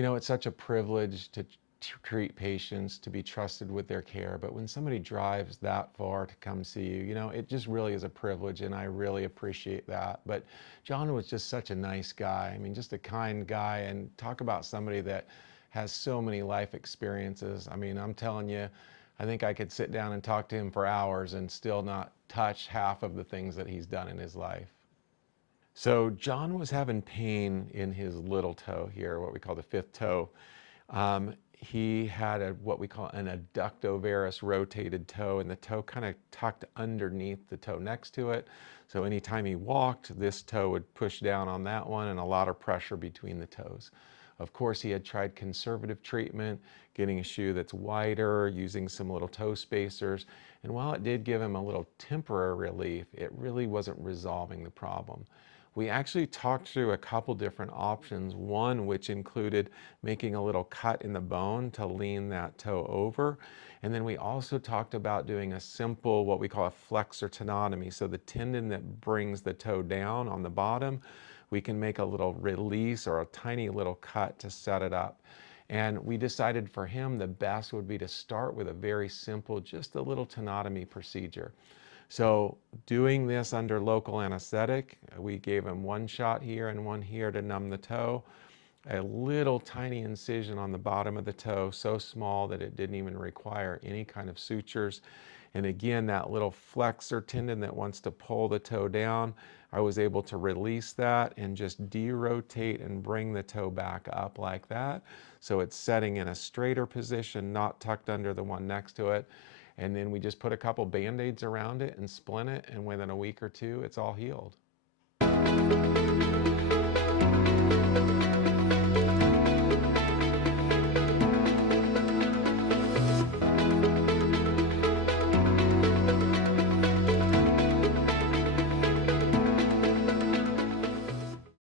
You know, it's such a privilege to treat patients, to be trusted with their care, but when somebody drives that far to come see you, you know, it just really is a privilege, and I really appreciate that. But John was just such a nice guy. I mean, just a kind guy, and talk about somebody that has so many life experiences. I mean, I'm telling you, I think I could sit down and talk to him for hours and still not touch half of the things that he's done in his life. So John was having pain in his little toe here, what we call the fifth toe. He had what we call an adductovarus rotated toe, and the toe kind of tucked underneath the toe next to it. So anytime he walked, this toe would push down on that one, and a lot of pressure between the toes. Of course, he had tried conservative treatment, getting a shoe that's wider, using some little toe spacers. And while it did give him a little temporary relief, it really wasn't resolving the problem. We actually talked through a couple different options, one which included making a little cut in the bone to lean that toe over. And then we also talked about doing a simple, what we call a flexor tenotomy. So the tendon that brings the toe down on the bottom, we can make a little release or a tiny little cut to set it up. And we decided for him the best would be to start with a very simple, just a little tenotomy procedure. So doing this under local anesthetic, we gave him one shot here and one here to numb the toe, a little tiny incision on the bottom of the toe, so small that it didn't even require any kind of sutures. And again, that little flexor tendon that wants to pull the toe down, I was able to release that and just derotate and bring the toe back up like that. So it's setting in a straighter position, not tucked under the one next to it. And then we just put a couple Band-Aids around it and splint it, and within a week or two, it's all healed.